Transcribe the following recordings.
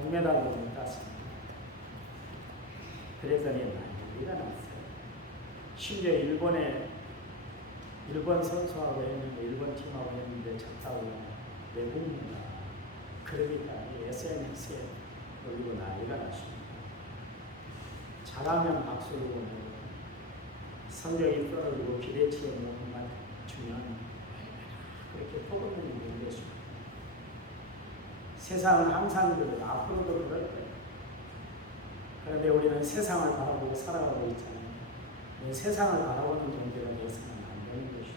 동메달을 땄습니다. 그랬더니 난리가 났어요. 심지어 일본 선수하고 했는데, 일본 팀하고 했는데 졌다고 내봅니다. 그러니까 SNS에 올리고 난리가 났습니다. 잘하면 박수를 보내고 성적이 떨어지고 기대치에 못 맞추면 그렇게 뽑는 일이 되겠습니다. 세상은 항상 그래요. 앞으로도 그럴 거예요. 그런데 우리는 세상을 바라보고 살아가고 있잖아요. 세상을 바라보는 존재가 되어서는 안 되는 것이죠.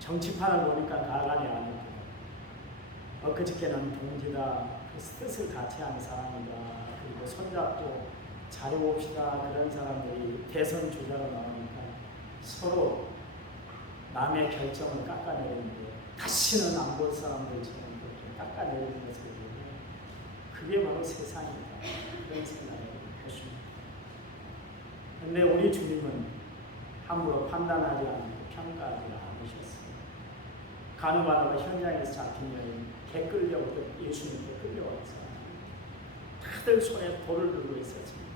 정치판을 보니까 가관이 아니고, 엊그저께는 동지다, 그 뜻을 같이 하는 사람이다, 그리고 손잡고 잘해봅시다, 그런 사람들이 대선 주자로 나오니까 서로 남의 결정을 깎아내리는데, 다시는 안 볼 사람들처럼 그렇게 깎아내리는 것을 보면 그게 바로 세상이다, 그런 생각을 했습니다. 그런데 우리 주님은 함부로 판단하지 않고 평가하지 않으셨어요. 가늠하다가 현장에서 잡힌 여인, 개 끌려부터 예수님께 끌려왔어요. 다들 손에 돌을 들고 있었습니다.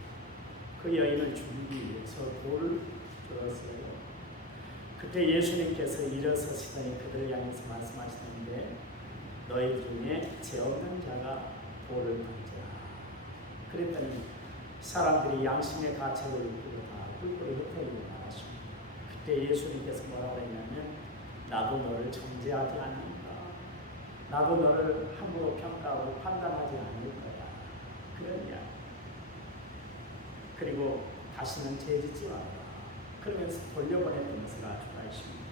그 여인을 죽이기 위해서 돌을 들었어요. 그때 예수님께서 일어서시더니 그들을 향해서 말씀하시는데, 너희 중에 죄 없는 자가 돌을 던져라. 그랬더니 사람들이 양심의 가책을 느끼고 다 뿔뿔이 흩어지고 나왔습니다. 그때 예수님께서 뭐라고 했냐면, 나도 너를 정죄하지 않는다. 나도 너를 함부로 평가하고 판단하지 않을 거야. 그런 이야기. 그리고 다시는 죄짓지 말라. 그러면서 돌려보내는 것을 아주 알십니다.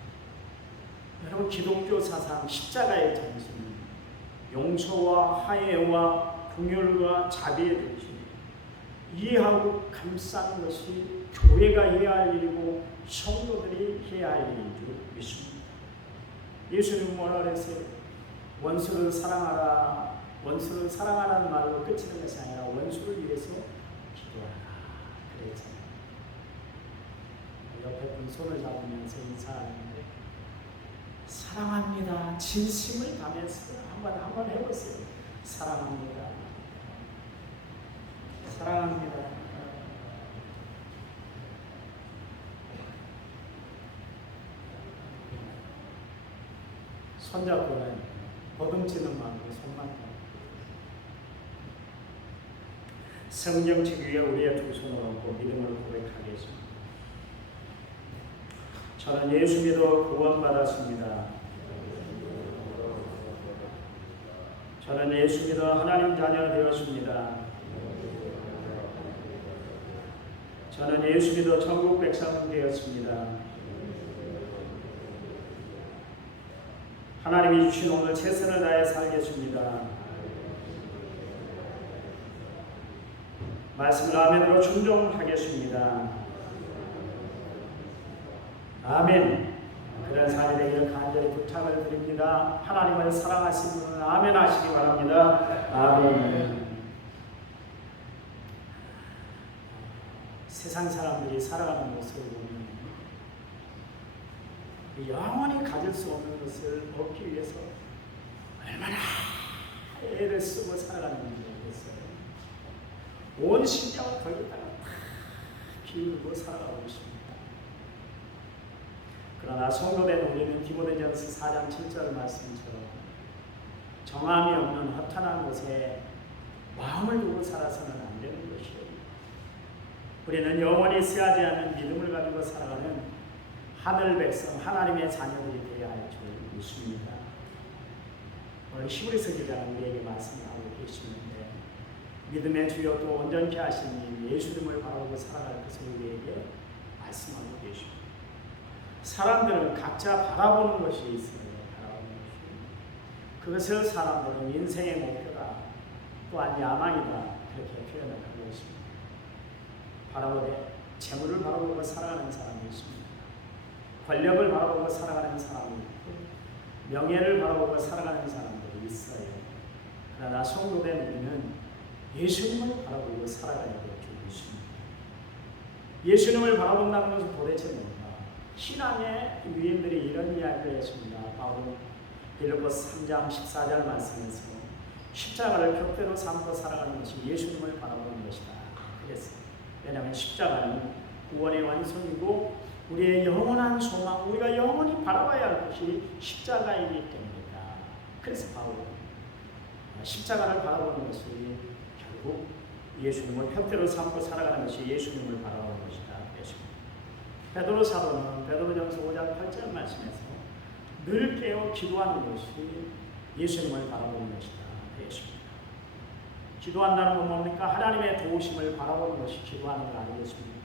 여러분, 기독교 사상 십자가의 정신은 용서와 화해와 긍휼과 자비의 정신, 이해하고 감싸는 것이 교회가 해야 할 일이고 성도들이 해야 할 일인 줄 믿습니다. 예수님은 뭐라 그랬어요? 원수를 사랑하라. 원수를 사랑하라는 말로 끝이는 것이 아니라 원수를 위해서 기도하라. 그랬잖아요. 옆에 분 손을 잡으면서 인사하는데, 사랑합니다. 진심을 담아서 한번 해보세요. 사랑합니다. 사랑합니다. 손잡고는 보듬지는 말고 손만 잡고. 성경 책 위에 우리의 두 손을 얹고 믿음을 고백하겠습니다. 저는 예수 믿어 구원받았습니다. 저는 예수 믿어 하나님 자녀 되었습니다. 저는 예수 믿어 천국 백성 되었습니다. 하나님이 주신 오늘 최선을 다해 살겠습니다. 말씀을 아멘으로 충족하겠습니다. 아멘. 그런 삶이 되기를 간절히 부탁을 드립니다. 하나님을 사랑하시는 분은 아멘 하시기 바랍니다. 아멘. 세상 사람들이 살아가는 모습을 보면 영원히 가질 수 없는 것을 얻기 위해서 얼마나 애를 쓰고 살아가는지 모르겠어요. 온 신경을 거기다가 다 기울이고 살아가고 있습니다. 그러나 성도된 우리는 디모데전서 4장 7절 말씀처럼 정함이 없는 허탄한 곳에 마음을 두고 살아서는 안 되는 것이에요. 우리는 영원히 쓰하지 않는 믿음을 가지고 살아가는 하늘 백성, 하나님의 자녀들이 되어야 할 줄 믿습니다. 오늘 히브리서 기자는 우리에게 말씀하고 계시는데, 믿음의 주여 또 온전케 하신 님 예수님을 바라보고 살아갈 것을 우리에게 말씀하고 계십니다. 사람들은 각자 바라보는 것이 있어요. 바라보는 것이. 그것을 사람들은 인생의 목표다, 또한 야망이다, 그렇게 표현을 하고 있습니다. 바라보되 재물을 바라보고 살아가는 사람이 있습니다. 권력을 바라보고 살아가는 사람이 있고, 명예를 바라보고 살아가는 사람들이 있어요. 그러나 성도된 우리는 예수님을 바라보고 살아가야 될 줄 믿습니다. 예수님을 바라본다는 것은 도대체 뭔가? 신앙의 유인들이 이런 이야기를 했습니다. 바울은 빌립보서 3장 14절 말씀에서 십자가를 격대로 삼고 살아가는 것이 예수님을 바라보는 것이다. 그랬어요. 왜냐하면 십자가는 구원의 완성이고 우리의 영원한 소망, 우리가 영원히 바라봐야 할 것이 십자가이기 때문이다. 그래서 바울은 십자가를 바라보는 것이 결국 예수님을 격대로 삼고 살아가는 것이 예수님을 바라보는 것이다. 베드로 사도는 베드로전서 5장 8절 말씀에서 늘 깨어 기도하는 것이 예수님을 바라보는 것이다. 되었습니다. 기도한다는 건 뭡니까? 하나님의 도우심을 바라보는 것이 기도하는 거 아니겠습니까?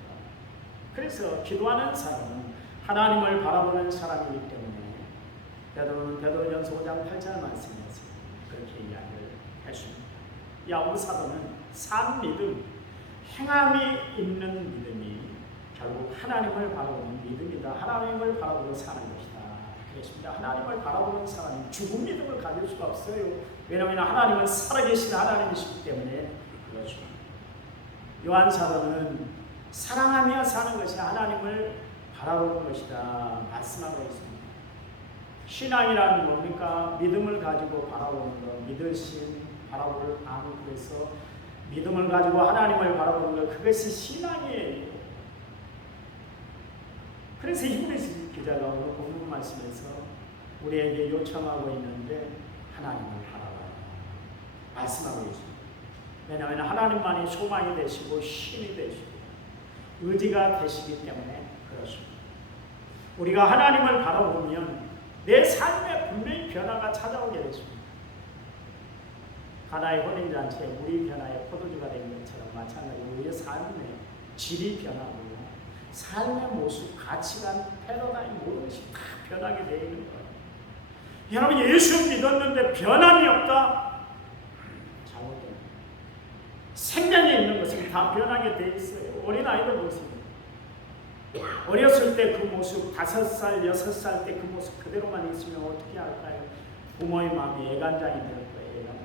그래서 기도하는 사람은 하나님을 바라보는 사람이기 때문에 베드로는 베드로전서 5장 8절 말씀에서 그렇게 이야기를 했습니다. 야고보 사도는 산 믿음, 행함이 있는 믿음이 결국 하나님을 바라보는 믿음이다. 하나님을 바라보고 사는 것이다. 그렇습니다. 하나님을 바라보는 사람은 죽은 믿음을 가질 수가 없어요. 왜냐하면 하나님은 살아계신 하나님이시기 때문에 그렇죠. 요한 사도는 사랑하며 사는 것이 하나님을 바라보는 것이다. 말씀하고 있습니다. 신앙이란 뭡니까? 믿음을 가지고 바라보는 것, 믿으신 바라볼 안 그래서 믿음을 가지고 하나님을 바라보는 것, 그것이 신앙이에요. 그래서 히브리서 기자가 오늘 본문 말씀에서 우리에게 요청하고 있는데 하나님을 바라봐라 말씀하고 있습니다. 왜냐하면 하나님만이 소망이 되시고 신이 되시고 의지가 되시기 때문에 그렇습니다. 우리가 하나님을 바라보면 내 삶에 분명히 변화가 찾아오게 되십니다. 가나의 혼인잔치에 물이 변화에 포도주가 된 것처럼 마찬가지로 우리의 삶의 질이 변하고 삶의 모습, 가치관, 패러다임 모든 것이 다 변하게 되어 있는 거예요. 여러분 예수 믿었는데 변함이 없다? 잘못됩니다. 생명이 있는 것은 다 변하게 되어 있어요. 어린아이들 보세요. 어렸을 때 그 모습, 5살, 6살 때 그 모습 그대로만 있으면 어떻게 할까요? 부모의 마음이 애간장이 될 거예요.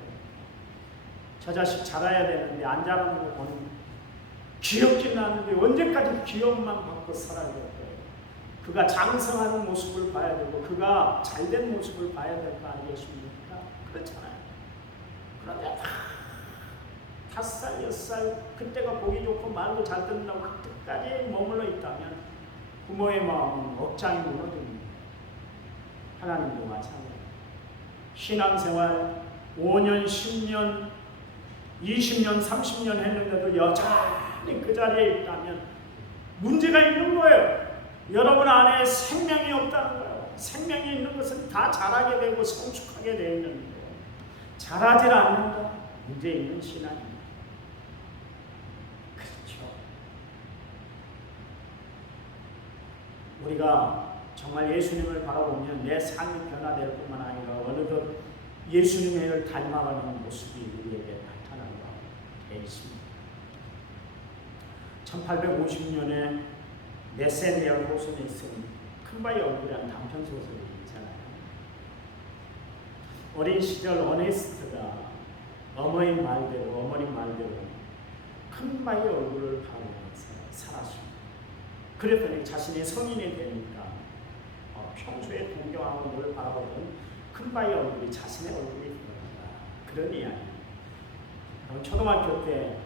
저 자식 자라야 되는데 안 자라는 거 보는 귀엽지는 않는데 언제까지 귀여움만 받고 살아야 될 거예요. 그가 장성하는 모습을 봐야 되고 그가 잘된 모습을 봐야 될 거 아니겠습니까? 그렇잖아요. 그런데 5살, 6살 그때가 보기 좋고 말도 잘 듣는다고 그때까지 머물러 있다면 부모의 마음은 억장이 무너집니다. 하나님도 마찬가지입니다. 신앙생활 5년, 10년, 20년, 30년 했는데도 여전히 그 자리에 있다면 문제가 있는 거예요. 여러분 안에 생명이 없다는 거예요. 생명이 있는 것은 다 자라게 되고 성숙하게 되어 있는 거예요. 자라질 않는다. 문제 있는 신앙입니다. 그렇죠. 우리가 정말 예수님을 바라보면 내 삶이 변화될 뿐만 아니라 어느덧 예수님을 닮아가는 모습이 우리에게 나타나는 것 되어 있습니다. 1850년에 네세니얼 호손이 쓴 큰바위 얼굴이라는 단편소설이 있잖아요. 어린 시절 어네스트가 어머니 말대로 큰바위 얼굴을 바라보면서 살았습니다. 그랬더니 자신이 성인이 되니까 평소에 동경하고 늘 바라보던 큰바위 얼굴이 자신의 얼굴이 되었다. 그런 이야기. 초등학교 때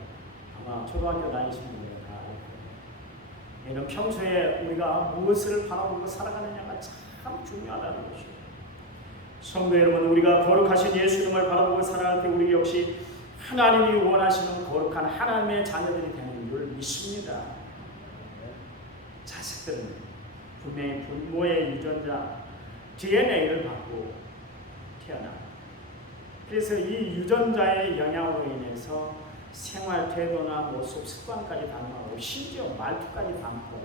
아마 초등학교 다니시는 분들 다 알고 이는 평소에 우리가 무엇을 바라보고 살아가느냐가 참 중요하다는 것이에요. 성도 여러분, 우리가 거룩하신 예수님을 바라보고 살아갈 때 우리 역시 하나님이 원하시는 거룩한 하나님의 자녀들이 되는 줄 믿습니다. 자식들은 분명히 부모의 유전자 DNA를 받고 태어납니다. 그래서 이 유전자의 영향으로 인해서 생활 태도나 모습, 습관까지 담고 심지어 말투까지 담고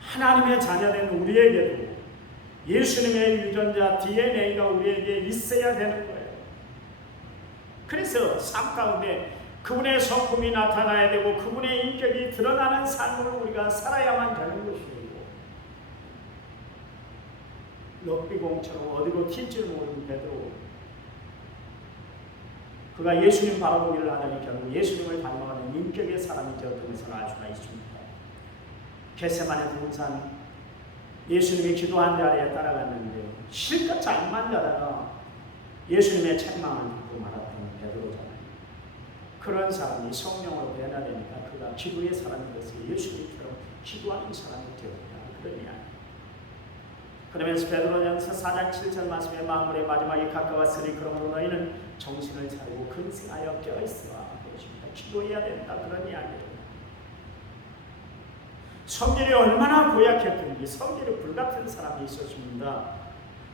하나님의 자녀된 우리에게도 예수님의 유전자 DNA가 우리에게 있어야 되는 거예요. 그래서 삶 가운데 그분의 성품이 나타나야 되고 그분의 인격이 드러나는 삶을 우리가 살아야만 되는 것이에요. 럭비공처럼 어디로 튈지 모르는 베드로, 그가 예수님 바라보기를 하다니 결국 예수님을 닮아가는 인격의 사람이 되었던 것을 알 수가 있습니다. 겟세마네 동산 예수님이 기도한 자리에 따라갔는데 실컷 잠만 자다가 예수님의 책망을 듣고 말았던 베드로잖아요. 그런 사람이 성령으로 변화되니까 그가 기도의 사람이 됐어요. 예수님처럼 기도하는 사람이 되었다. 그런 이야기. 그러면서 베드로전서 4장 7절 말씀에 만물의 마지막에 가까웠으니 그러므로 너희는 정신을 차리고 근신하여 깨어있으라. 기도해야 된다. 그런 이야기예요. 성질이 얼마나 고약했든지 성질이 불같은 사람이 있었습니다.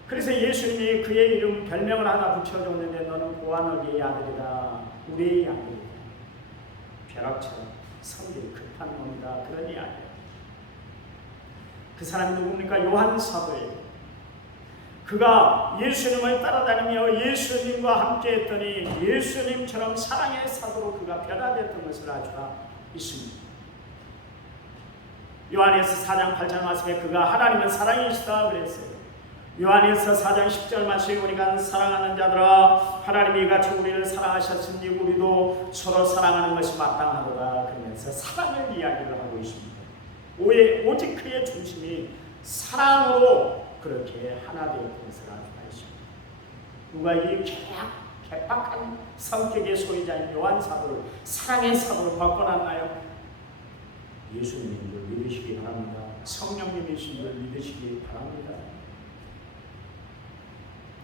그래서 예수님이 그의 이름 별명을 하나 붙여줬는데 너는 고아너기의 아들이다. 우리의 아들이다. 벼락처럼 성질이 급한 놈이다. 그런 이야기예요. 그 사람이 누굽니까? 요한 사도예요. 그가 예수님을 따라다니며 예수님과 함께 했더니 예수님처럼 사랑의 사도로 그가 변화됐던 것을 알 수가 있습니다. 요한에서 4장 8절 말씀에 그가 하나님은 사랑이시다 그랬어요. 요한에서 4장 10절 말씀에 우리가 사랑하는 자들아 하나님이 같이 우리를 사랑하셨으니 우리도 서로 사랑하는 것이 마땅하도다 그러면서 사랑을 이야기를 하고 있습니다. 오직 그의 중심이 사랑으로 그렇게 하나 되었던 것을 알 수가 있습니다. 누가 이 개박한 성격의 소유자인 요한 사도를 사랑의 사도로 바꿔놨나요? 예수님인 줄 믿으시기 바랍니다. 성령님이신 줄 믿으시기 바랍니다.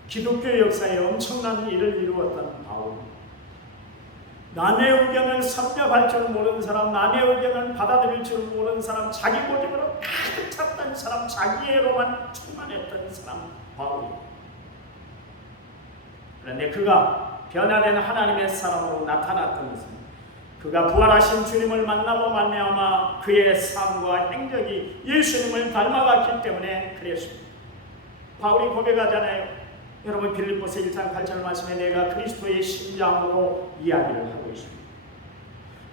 기독교 역사에 엄청난 일을 이루었던 바울. 남의 의견을 섭렵할 줄 모르는 사람, 남의 의견을 받아들일 줄 모르는 사람, 자기 고집으로 가득 찼던 사람, 자기애로만 충만했던 사람 바울이에요. 그런데 그가 변화된 하나님의 사람으로 나타났던 것은 그가 부활하신 주님을 만나고 말미암아 그의 삶과 행적이 예수님을 닮아갔기 때문에 그랬습니다. 바울이 고백하잖아요. 여러분 빌립보서 1장 8절 말씀에 내가 그리스도의 심장으로 이야기를 하고 있습니다.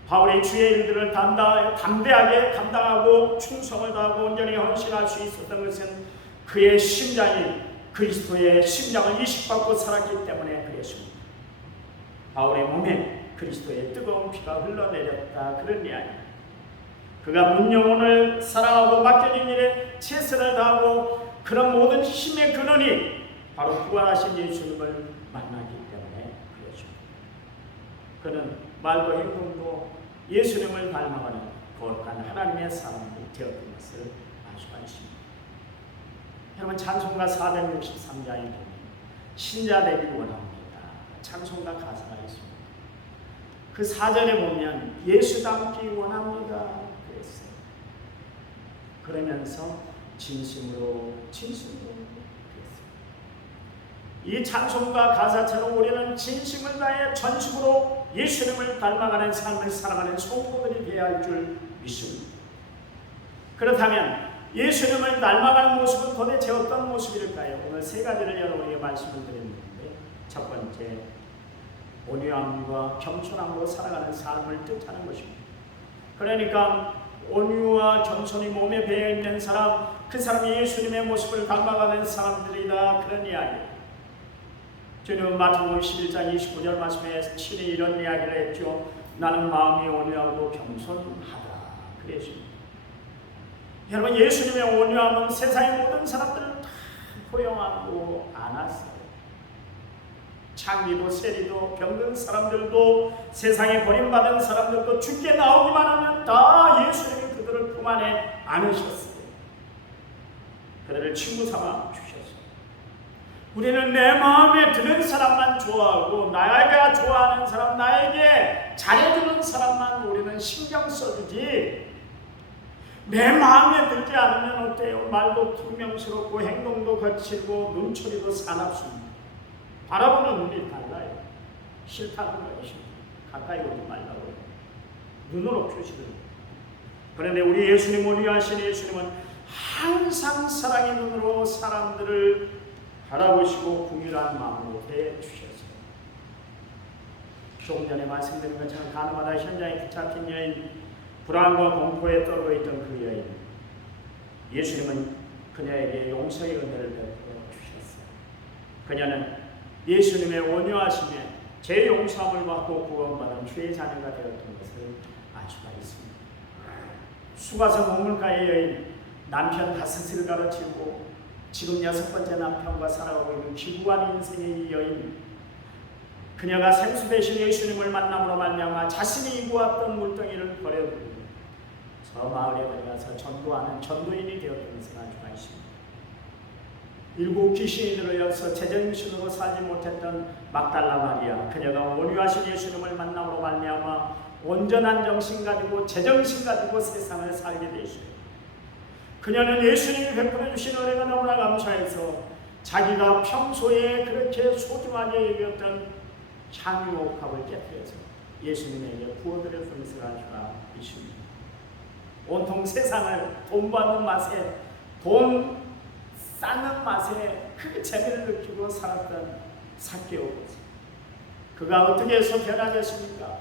바울이 주의 일들을 담대하게 감당하고 충성을 다하고 온전히 헌신할 수 있었던 것은 그의 심장이 그리스도의 심장을 이식받고 살았기 때문에 그랬습니다. 바울의 몸에 그리스도의 뜨거운 피가 흘러내렸다 그런 이야기. 그가 문영혼을 사랑하고 맡겨진 일에 최선을 다하고 그런 모든 힘의 근원이 바로 부활하신 예수님을 만나기 때문에 그렇습니다. 그는 말도 행동도 예수님을 닮아가는 거룩한 하나님의 사람이 되었던 것을 알 수가 있습니다. 여러분 찬송가 463장에 보면 신자 되기를 원합니다. 찬송가 가사가 있습니다. 그 4절에 보면 예수 닮기 원합니다 그랬어요. 그러면서 진심으로 그랬어요. 이 찬송가 가사처럼 우리는 진심을 다해 전심으로 예수님을 닮아가는 삶을 살아가는 성도들이 되어야 할 줄 믿습니다. 그렇다면 예수님을 닮아가는 모습은 도대체 어떤 모습일까요? 오늘 세 가지를 여러분에게 말씀을 드렸는데 첫 번째, 온유함과 겸손함으로 살아가는 삶을 뜻하는 것입니다. 그러니까 온유와 겸손이 몸에 배어있는 사람, 그 사람이 예수님의 모습을 닮아가는 사람들이다 그런 이야기예요. 주님은 마태복음 11장 29절 말씀에 친히 이런 이야기를 했죠. 나는 마음이 온유하고 겸손하다 그랬습니다. 여러분 예수님의 온유함은 세상의 모든 사람들을 다 포용하고 안았어요. 창기도 세리도 병든 사람들도 세상에 버림받은 사람들도 죽게 나오기만 하면 다 예수님이 그들을 품 안에 안으셨어요. 그들을 친구 삼아 주셨어요. 우리는 내 마음에 드는 사람만 좋아하고 나에게 좋아하는 사람, 나에게 잘해주는 사람만 우리는 신경 써주지 내 마음에 들지 않으면 어때요? 말도 퉁명스럽고 행동도 거칠고 눈초리도 사납습니다. 바라보는 눈이 달라요. 싫다는 것이 가까이 오지 말라고 눈으로 표시를. 그런데 우리 예수님을 위하신 예수님은 항상 사랑의 눈으로 사람들을 바라보시고 긍휼한 마음으로 대해주셨어요. 조금 전에 말씀드린 것처럼 가나마다 현장에 붙잡힌 여인, 불안과 공포에 떨고 있던 그 여인, 예수님은 그녀에게 용서의 은혜를 베풀어 주셨어요. 그녀는 예수님의 온유하심에 제 용서함을 받고 구원받은 주의 자녀가 되었던 것을 알 수가 있습니다. 수가성 우물가의 여인, 남편 5을 가르치고 지금 6번째 남편과 살아가고 있는 기구한 인생의 이 여인, 그녀가 생수 대신 예수님을 만남으로 말미암아 자신이 이구었던 물덩이를 버려두고 저 마을에 들어가서 전도하는 전도인이 되었던 것을 아주 아십니다. 7 귀신이 들어여서 제정신으로 살지 못했던 막달라 마리아, 그녀가 온유하신 예수님을 만남으로 말미암아 온전한 정신 가지고 제정신 가지고 세상을 살게 되시고, 그녀는 예수님이 베풀어 주신 은혜가 너무나 감사해서 자기가 평소에 그렇게 소중하게 여겼던 향유옥합을 깨뜨려서 예수님에게 부어드렸던 것을 알수가 있습니다. 온통 세상을 돈 받는 맛에, 돈 쌓는 맛에 그 재미를 느끼고 살았던 삭개오, 그가 어떻게 해서 변화됐습니까?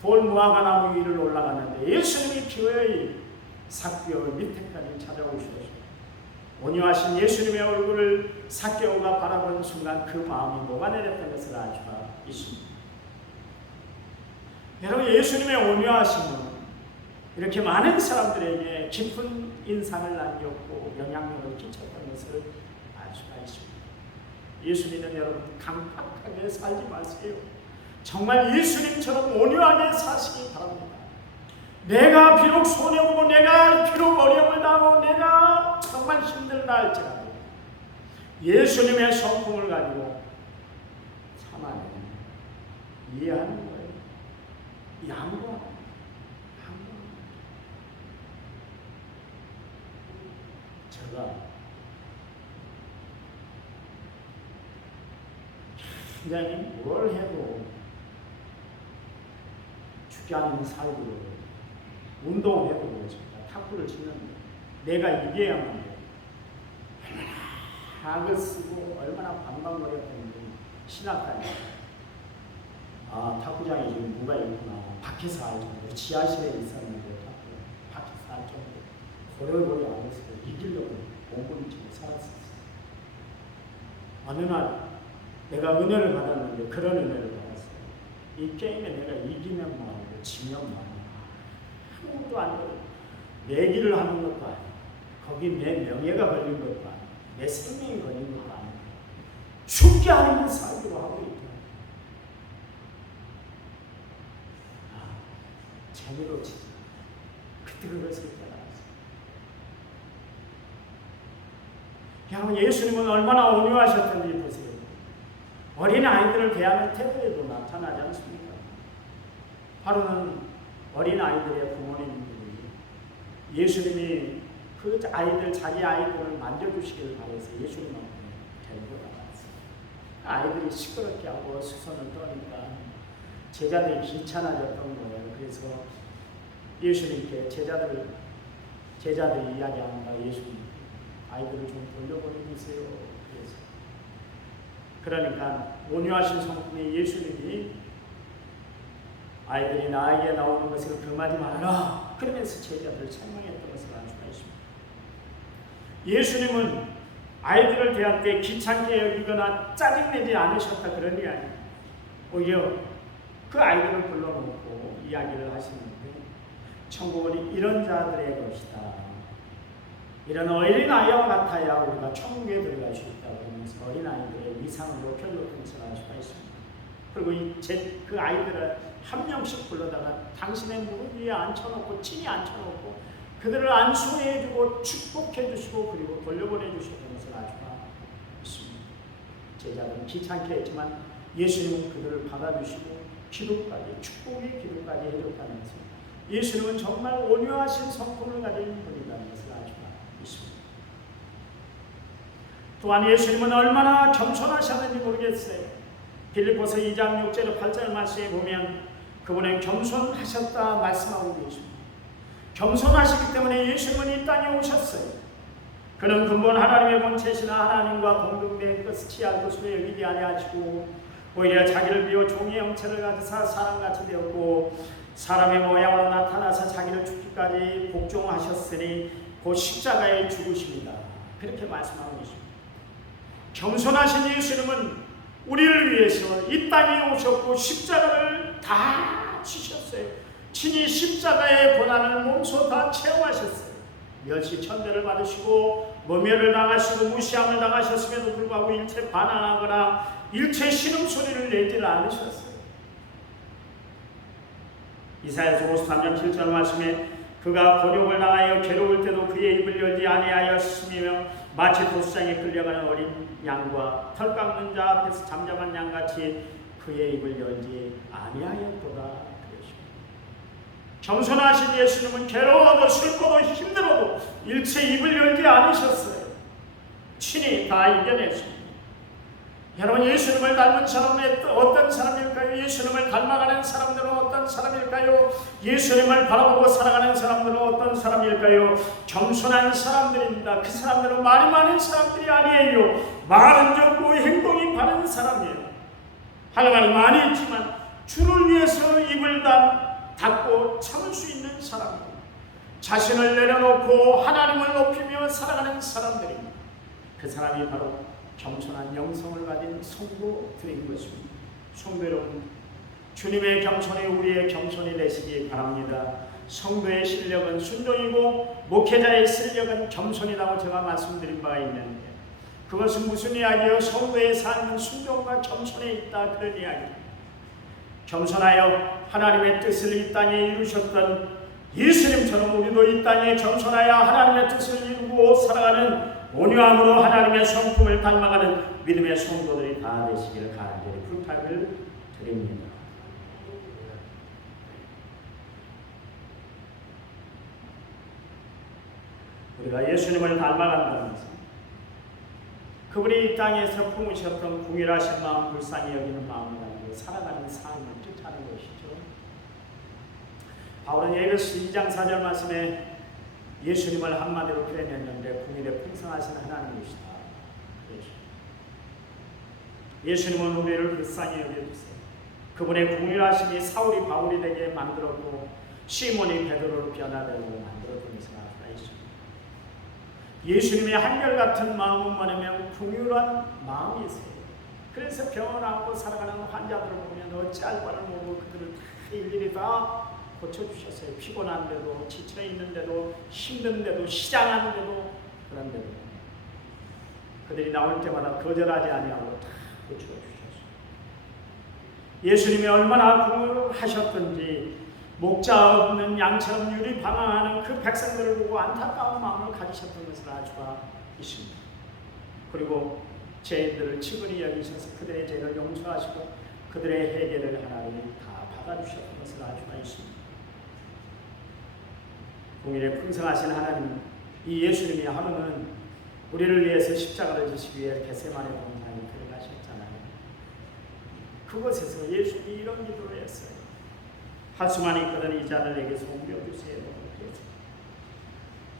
돌무화과나무 위를 올라갔는데 예수님이 기어이 삭개오 밑에까지 찾아오셔서 온유하신 예수님의 얼굴을 삭개오가 바라보는 순간 그 마음이 녹아내렸던 것을 알 수가 있습니다. 여러분, 예수님의 온유하심은 이렇게 많은 사람들에게 깊은 인상을 남겼고 영향력을 끼쳤던 것을 알 수가 있습니다. 예수 믿는 여러분, 강팍하게 살지 마세요. 정말 예수님처럼 온유하게 사시기 바랍니다. 내가 비록 손해보고 내가 비록 어려움을 당하고 내가 정말 힘들다 할지라도 예수님의 성품을 가지고 참아내는, 이해하는 거예요. 양보하는. 제가 굉장히 뭘 해도 죽지 않는 살고 운동을 해도 그렇습니다. 탁구를 치는데 내가 이겨야만 돼. 얼마나 학을 쓰고 얼마나 방방거렸는지 신학까지. 아, 탁구장에 지금 누가 있구나. 밖에서 알 정도로 지하실에 있었는데 밖에서 알 정도로 고래고래 안 했어요. 이기려고 공부를 치고 살았었어요. 어느 날 내가 은혜를 받았는데 그런 은혜를 받았어요. 이 게임에 내가 이기면 뭐하고 지면 뭐하고 아무것도 아니고 내기를 하는 것도 아니고 거기 내 명예가 걸린 것도 아니고 내 생명이 걸린 것도 아니고 죽게 하는 걸 살기로 하고 있다. 재미로 치지. 그때 그것을 깨달았어요. 여러분, 예수님은 얼마나 온유하셨던지 보세요. 어린 아이들을 대하는 태도에도 나타나지 않습니까? 하루는 어린 아이들의 부모님들이 예수님이 그 아이들, 자기 아이들을 만져주시기를 바라서 예수님한테 데리고 나갔어요. 아이들이 시끄럽게 하고 수선을 떠니까 제자들이 귀찮아졌던 거예요. 그래서 예수님께 제자들이 이야기합니다. 예수님, 아이들을 좀 돌려보내주세요. 그러니까 온유하신 성품의 예수님이 아이들이 나에게 나오는 것을 금하지 말라 그러면서 제자들을 책망했던 것을 알 수가 있습니다. 예수님은 아이들을 대할 때 귀찮게 여기거나 짜증내지 않으셨다 그런 게 아니에요. 오히려 그 아이들을 불러놓고 이야기를 하시는데, 천국은 이런 자들의 것이다. 이런 어린아이와 같아야 우리가 천국에 들어갈 수 있다. 그러면서 어린아이들의 위상을 높여줬던 것을 알 수가 있습니다. 그리고 그 아이들을 한 명씩 불러다가 당신의 무릎 위에 앉혀놓고 친히 앉혀놓고 그들을 안수해주고 축복해주시고 그리고 돌려보내주셨던 것을 알 수가 있습니다. 제자들은 귀찮게 했지만 예수님은 그들을 받아주시고 기도까지, 축복의 기도까지 해줬다는 것을, 예수님은 정말 온유하신 성품을 가진 분이라는 것을 알 수가 있습니다. 또한 예수님은 얼마나 겸손하셨는지 모르겠어요. 빌립보서 2장 6절 8절 말씀에 보면 그분은 겸손하셨다 말씀하고 계십니다. 겸손하시기 때문에 예수님은 이 땅에 오셨어요. 그는 근본 하나님의 본체시나 하나님과 동등된 것을 취할 것으로 여기지 아니하시고 오히려 자기를 비워 종의 형체를 가지사 사람같이 되었고 사람의 모양으로 나타나서 자기를 죽기까지 복종하셨으니 곧 십자가에 죽으십니다. 그렇게 말씀하고 계십니다. 겸손하신 예수님은 우리를 위해서 이 땅에 오셨고 십자가를 다 지셨어요. 친히 십자가의 고난을 몸소 다 체험하셨어요. 멸시천대를 받으시고 모멸을 당하시고 무시함을 당하셨음에도 불구하고 일체 반항하거나 일체 신음소리를 내질 않으셨어요. 이사야서 53장 7절 말씀에 그가 곤욕을 당하여 괴로울 때도 그의 입을 열지 아니하였으며 마치 도수장에 끌려가는 어린 양과 털 깎는 자 앞에서 잠잠한 양같이 그의 입을 열지 아니하였도다. 겸손하신 예수님은 괴로워도 슬퍼도 힘들어도 일체 입을 열지 않으셨어요. 친히 다 이겨냈습니다. 여러분, 예수님을 닮은 사람은 어떤 사람일까요? 예수님을 닮아가는 사람들은 어떤 사람일까요? 예수님을 바라보고 살아가는 사람들은 어떤 사람일까요? 겸손한 사람들입니다. 그 사람들은 말이 많은 사람들이 아니에요. 말은 적고 행동이 바른 사람이에요. 할 말이 많이 있지만 주를 위해서 입을 닫고 참을 수 있는 사람입니다. 자신을 내려놓고 하나님을 높이며 살아가는 사람들입니다. 그 사람이 바로 겸손한 영성을 가진 성도들인 것입니다. 성도 여러분, 주님의 겸손이 우리의 겸손이 되시기 바랍니다. 성도의 실력은 순종이고 목회자의 실력은 겸손이라고 제가 말씀드린 바가 있는데, 그것은 무슨 이야기예요? 성도의 삶은 순종과 겸손에 있다, 그런 이야기입니다. 겸손하여 하나님의 뜻을 이 땅에 이루셨던 예수님처럼 우리도 이 땅에 겸손하여 하나님의 뜻을 이루고 살아가는 온유함으로 하나님의 성품을 닮아가는 믿음의 성도들이 다 되시기를 간절히 부탁을 드립니다. 우리가 예수님을 닮아간다는 것은 그분이 이 땅에서 품으셨던 궁일하신 마음, 불쌍히 여기는 마음이라는 걸 살아가는 삶을 뜻하는 것이죠. 바울은 에베소 2장 4절 말씀에 예수님을 한마디로 표현했는데 궁일에 풍성하신 하나님이시다. 예수님은 우리를 불쌍히 여겨주세요. 그분의 궁일하심이 사울이 바울이 되게 만들었고 시몬이 베드로로 변화되고 만들었던 것을 알고 있습니다. 예수님의 한결같은 마음은 뭐냐면 궁휼한 마음이세요. 그래서 병을 안고 살아가는 환자들을 보면 어찌할 바를 모르고 그들을 다 일일이 다 고쳐주셨어요. 피곤한데도, 지쳐있는데도, 힘든데도, 시장한데도, 그런데도 그들이 나올 때마다 거절하지 아니하고 다 고쳐주셨어요. 예수님이 얼마나 궁휼하셨던지 목자 없는 양처럼 유리 방황하는 그 백성들을 보고 안타까운 마음을 가지셨던 것을 알 수가 있습니다. 그리고 죄인들을 치근히 여기셔서 그들의 죄를 용서하시고 그들의 회개를 하나님이 다 받아주셨던 것을 알 수가 있습니다. 공일에 풍성하신 하나님, 이 예수님이 하루는 우리를 위해서 십자가를 지시기 위해 겟세마네 동산에 들어가셨잖아요. 그곳에서 예수님이 이런 기도를 했어요. 할 수만 있거든 이 잔을 내게서 옮겨주세요.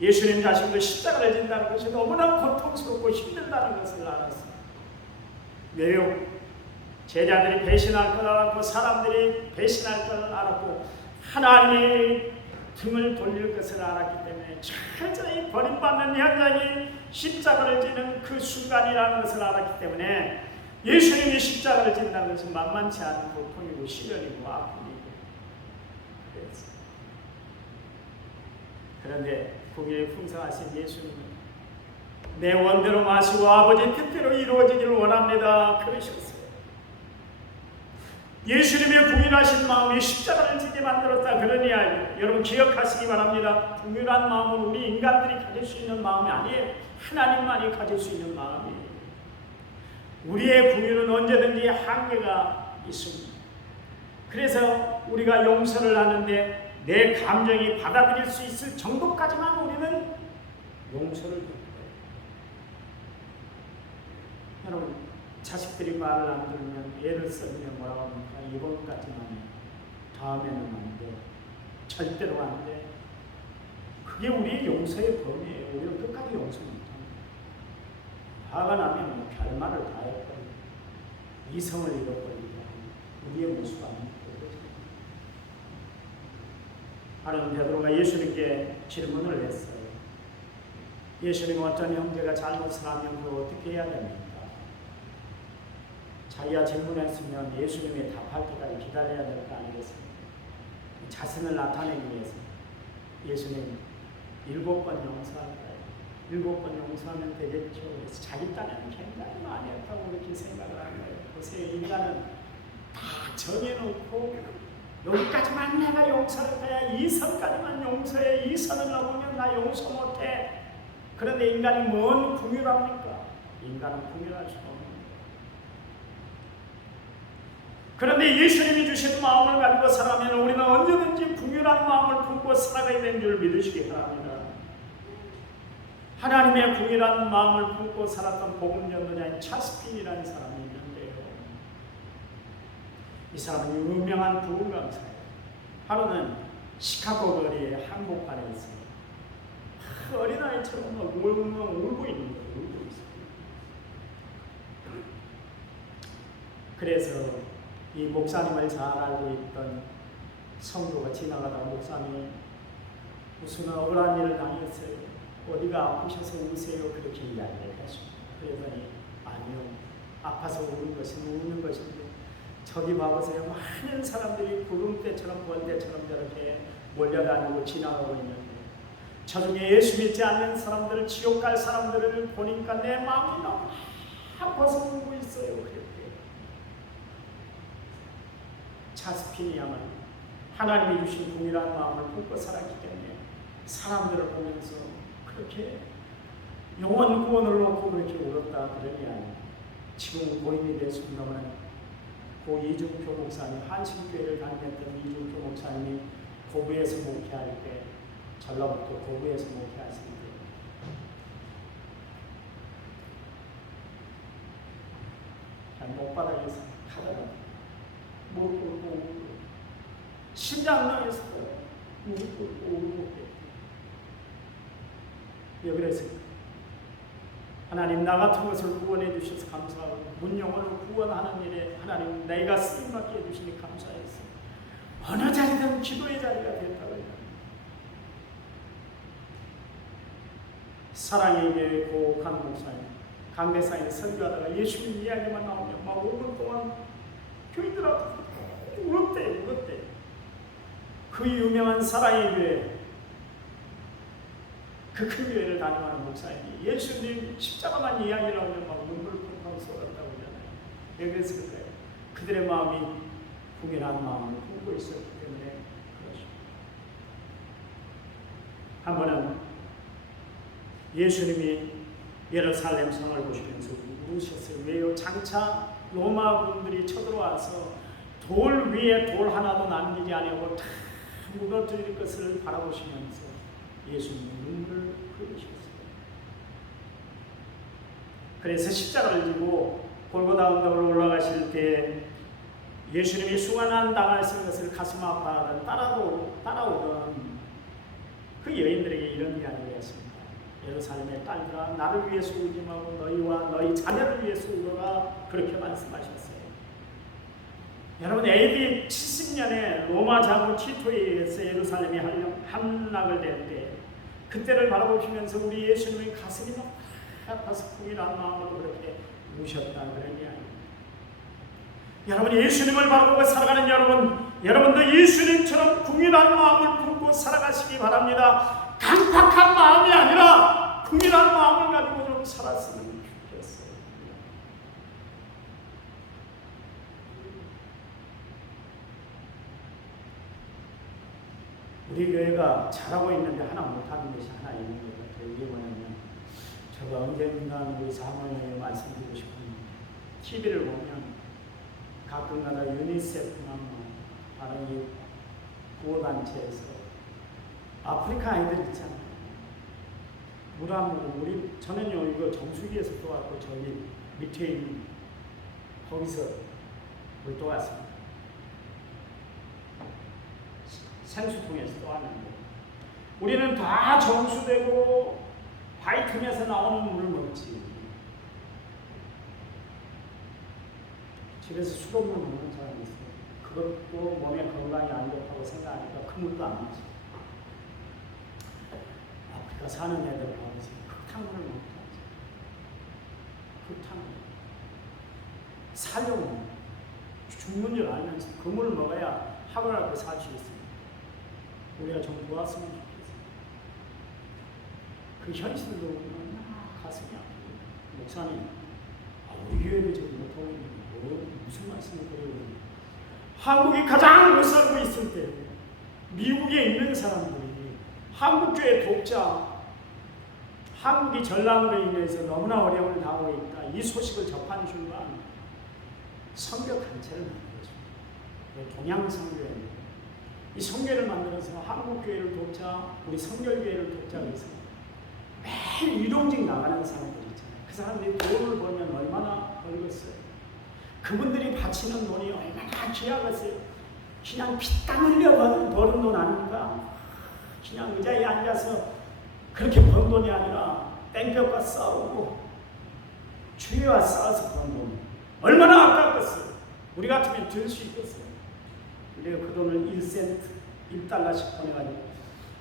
예수님 자신도 십자가를 진다는 것이 너무나 고통스럽고 힘들다는 것을 알았어요. 왜요? 제자들이 배신할 걸 알았고 사람들이 배신할 걸 알았고 하나님의 등을 돌릴 것을 알았기 때문에 철저히 버림받는 현장이 십자가를 지는 그 순간이라는 것을 알았기 때문에 예수님이 십자가를 진다는 것은 만만치 않은 고통이고 시련이고 아픔이고 그랬어요. 그런데 궁일에 풍성하신 예수님은 내 원대로 마시고 아버지 뜻대로 이루어지기를 원합니다. 그러셨어요. 예수님의 궁일하신 마음이 십자가를 지게 만들었다, 그런 이야기 여러분 기억하시기 바랍니다. 궁일한 마음은 우리 인간들이 가질 수 있는 마음이 아니에요. 하나님만이 가질 수 있는 마음이에요. 우리의 궁일은 언제든지 한계가 있습니다. 그래서 우리가 용서를 하는데 내 감정이 받아들일 수 있을 정도까지만 우리는 용서를 드릴 거예요. 여러분, 자식들이 말을 안 들으면 애를 썩이면 뭐라고 합니까? 이번까지만 해. 다음에는 안 돼. 절대로 안 돼. 그게 우리의 용서의 범위예요. 우리는 끝까지 용서 못합니다. 화가 나면 별말을 다 해버리고 이성을 잃어버리고 우리의 모습 아닙니까? 하는 베드로가 예수님께 질문을 했어요. 예수님, 어떤 형제가 잘못을 하면 그걸 어떻게 해야 됩니까? 자기가 질문했으면 예수님이 답할 때까지 기다려야 될 거 아니겠습니까? 자신을 나타내기 위해서 예수님 7번 용서할까요? 7번 용서하면 되겠죠. 그래서 자기 딴에는 굉장히 많이 했다고 그렇게 생각을 한 거예요. 그 시간은 다 정해놓고 여기까지만 내가 용서를 해, 이 선까지만 용서해, 이 선을 넘으면 나 용서 못해. 그런데 인간이 뭔 긍휼합니까? 인간은 긍휼할 수가 없는 거예요. 그런데 예수님이 주신 마음을 가지고 살아가면 우리는 언제든지 긍휼한 마음을 품고 살아가야 되는 줄 믿으시기 바랍니다. 하나님의 긍휼한 마음을 품고 살았던 복음 전도자인 찰스핀이라는 사람이 있는데요. 이 사람은 유명한 부흥 강사예요. 하루는 시카고 거리에 한복판에 있어요. 어린아이처럼 울고 있는 거예요. 울고 있어요. 그래서 이 목사님을 잘 알고 있던 성도가 지나가다가 목사님이 무슨 억울한 일을 당했어요. 어디가 아프셔서 우세요? 그렇게 이야기를 했습니다. 그랬더니 아니요. 아파서 우는 것인데 저기 봐보세요. 많은 사람들이 구름대처럼 벌떼처럼 저렇게 몰려다니고 지나가고 있는데 저중에 예수 믿지 않는 사람들을 지옥 갈 사람들을 보니까 내 마음이 너무 아파서 울고 있어요. 그렇게 찰스핀이야말로 하나님이 주신 동일한 마음을 품고 살았기 때문에 사람들을 보면서 그렇게 영원 구원을 놓고 그렇게 울었다 그러니 아니에요. 지금 고인이 됐습니다만 고 이중표 목사님, 한신교회를 다녔던 이중표 목사님이 고부에서 목회할 때 전라북도 고부에서 목회하실 때 목바닥에서 가다가 무릎 꿇고 울고 심장낭에서 무릎 꿇고 울고 왜 그랬을까? 하나님 나 같은 것을 구원해 주셔서 감사하고 문영혼을 구원하는 일에 하나님 내가 쓰임받게 해주시니 감사했어. 어느 자리든 기도의 자리가 됐다고 해요. 사랑의 교회 고 강목사님 강대상에 설교하다가 예수님 이야기만 나오면 막 5분 동안 교인들 앞에서 울었대. 그 유명한 사랑의 교회 그 큰 교회를 다니는 목사님이 예수님 십자가만 이야기를 하면 막 눈물 펑펑 쏟았다고 하잖아요. 왜 그랬을까요? 그들의 마음이 궁일한 마음을 품고 있었기 때문에 그렇습니다. 한 번은 예수님이 예루살렘 성을 보시면서 우셨어요. 왜요? 장차 로마 군들이 쳐들어와서 돌 위에 돌 하나도 남기지 아니하고 다 무너뜨릴 것을 바라보시면서 예수님이 눈물을 흘리셨어요. 그래서 십자가를 지고 골고다 언덕으로 올라가실 때 예수님이 수관한 당하신 것을 가슴 아파하던 따라오던 그 여인들에게 이런 이야기를 했습니다. 예루살렘의 딸들아 나를 위해서 울지 말고 너희와 너희 자녀를 위해서 울어라 그렇게 말씀하셨어요. 여러분 AD 70년에 로마 장군 티토에 의해서 예루살렘이 함락을 될 때 그때를 바라보시면서 우리 예수님의 가슴이 너무 아파서 궁일한 마음으로 그렇게 우셨다 그런 이야기입니다. 여러분 예수님을 바라보고 살아가는 여러분도 예수님처럼 궁일한 마음을 품고 살아가시기 바랍니다. 강팍한 마음이 아니라 궁일한 마음을 가지고 좀 살았으면 좋겠어요. 우리 교회가 잘하고 있는데 하나 못하는 것이 하나 있는 것 같아요. 이게 뭐냐면 제가 언젠가 우리 사모님에게 말씀드리고 싶은 TV를 보면 가끔가다 유니세프나 다른 이 구호단체에서 아프리카 아이들 있잖아요. 물 안 먹고 저는요 이거 정수기에서 또 왔고 저기 밑에 있는 거기서 물 또 왔습니다. 생수통에서 또 왔는데 우리는 다 정수되고 바이텀에서 나오는 물을 먹지. 집에서 수돗물 먹는 사람이 있어요. 그것도 몸에 건강이 안 좋다고 생각하니까 그 물도 안 마셔. 아프리카 사는 애들 보면서 흙탕물을 먹다. 흙탕물. 살려고 죽는 줄 알면서 그 물을 먹어야 하루라도 살 수 있습니다. 우리가 좀 도왔으면 좋겠어요. 그 현실도 가슴이 아프고 목사님 우리 교회도 지금 못하고 있는데 무슨 말씀이에요? 한국이 가장 못 살고 있을 때 미국에 있는 사람들이 한국교회 독자, 한국이 전랑으로 인해서 너무나 어려움을 당하고 있다, 이 소식을 접한 순간 선교 단체를 만들었습니다. 동양선교회입니다. 이 선교를 만들어서 한국교회를 돕자, 우리 선결교회를 돕자 해서 매일 유동직 나가는 사람들 있잖아요. 그 사람들이 돈을 벌면 얼마나 벌겠어요? 그분들이 바치는 돈이 얼마나 귀하겠어요? 그냥 피땀 흘려 버는 돈 아닙니까? 그냥 의자에 앉아서 그렇게 번 돈이 아니라 땡볕과 싸우고 추위와 싸워서 번 돈, 얼마나 아깝겠어요? 우리 같으면 들 수 있겠어요? 근데 그 돈을 1센트, 1달러씩 보내가지고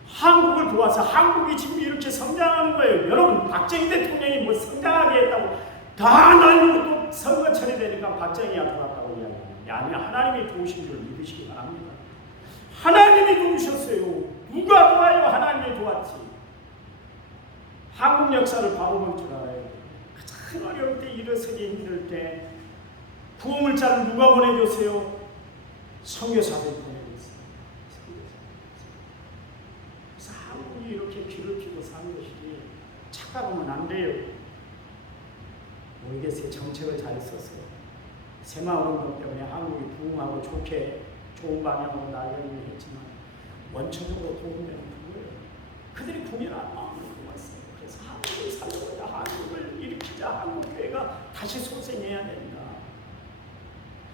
한국을 도와서 한국이 지금 이렇게 성장하는 거예요. 여러분, 박정희 대통령이 뭐 성장하게 했다고 다 날리고 또 선거철이 되니까 박정희가 도왔다고 이야기합니다. 아니면 하나님이 도우신 줄 믿으시기 바랍니다. 하나님이 도우셨어요. 누가 도와요? 하나님이 도왔지. 한국 역사를 바로 볼 줄 알아요. 가장 어려울 때, 일어서기 힘들 때 구호물자를 누가 보내줬어요? 선교사들이 보내줬어요. 그래서 한국이 이렇게 길을 피고 사는 것이 착각하면 안 돼요. 모르겠어요. 정책을 잘 썼어요. 새마을운동 때문에 한국이 부흥하고 좋은 방향으로 나가기는 했지만 원천적으로 도움되는 그거예요. 그들이 국민한 마음으로 왔어요. 그래서 한국을 살려보자, 한국을 일으키자, 한국교회가 다시 소생해야 된다.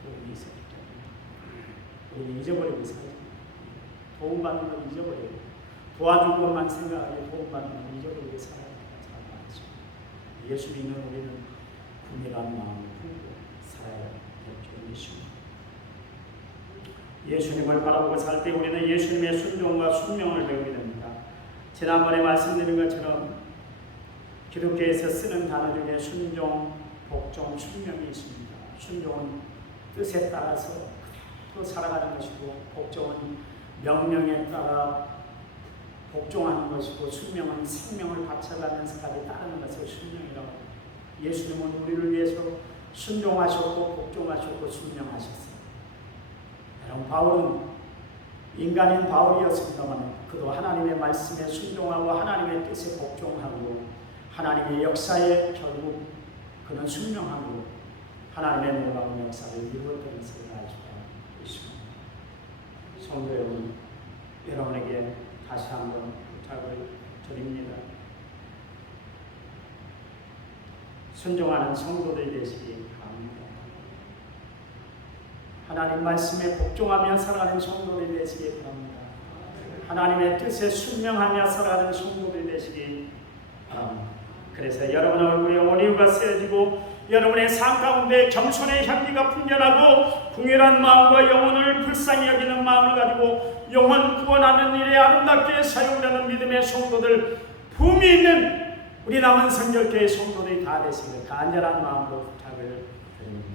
그런 있었기 때문에 우리는 잊어버리고 살아요. 도움받는 걸 잊어버리고, 도와줄 것만 생각하고 도움받는 걸 잊어버리고 살아야 잘 알죠. 예수 믿는 우리는 국민한 마음을 품고 살아야 될 것입니다. 예수님을 바라보고 살 때 우리는 예수님의 순종과 순명을 배우게 됩니다. 지난번에 말씀드린 것처럼 기독교에서 쓰는 단어 중에 순종, 복종, 순명이 있습니다. 순종은 뜻에 따라서 또 살아가는 것이고, 복종은 명령에 따라 복종하는 것이고, 순명은 생명을 바쳐가면서까지 따르는 것을 순명이라고 합니다. 예수님은 우리를 위해서 순종하셨고 복종하셨고 순명하셨어요. 여러분, 바울은 인간인 바울이었습니다만 그도 하나님의 말씀에 순종하고 하나님의 뜻에 복종하고 하나님의 역사에 결국 그는 순명하고 하나님의 놀라운 역사를 이루었던 것을 알 수가 있습니다. 성도 여러분, 여러분에게 다시 한번 부탁을 드립니다. 순종하는 성도들이 되시기 바랍니다. 하나님 말씀에 복종하며 살아가는 성도들이 되시기 바랍니다. 하나님의 뜻에 순명하며 살아가는 성도들이 되시기 바랍니다. 그래서 여러분 얼굴에 온유가 쓰여지고 여러분의 삶 가운데 겸손의 향기가 풍겨나고 궁일한 마음과 영혼을 불쌍히 여기는 마음을 가지고 영혼 구원하는 일에 아름답게 사용되는 믿음의 성도들, 품이 있는 우리 남은 성결교회 성도들이 다 되시길 간절한 마음으로 부탁을 드립니다.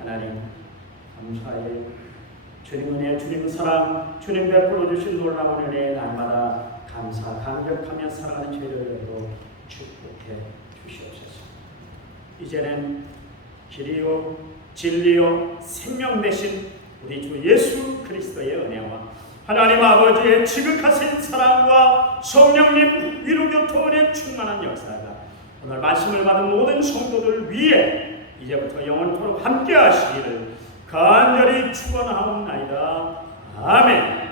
하나님 감사해. 주님 은혜, 주님 사랑, 주님 베풀어 주신 놀라운 은혜에 날마다 감사 감격하며 살아가는 저희들로 축복해 주시옵소서. 이제는 길이요 진리요 생명 되신 우리 주 예수 그리스도의 은혜와 하나님 아버지의 지극하신 사랑과 성령님 위로교통원의 충만한 역사가 오늘 말씀을 받은 모든 성도들 위에 이제부터 영원토록 함께 하시기를 간절히 축원하옵나이다. 아멘.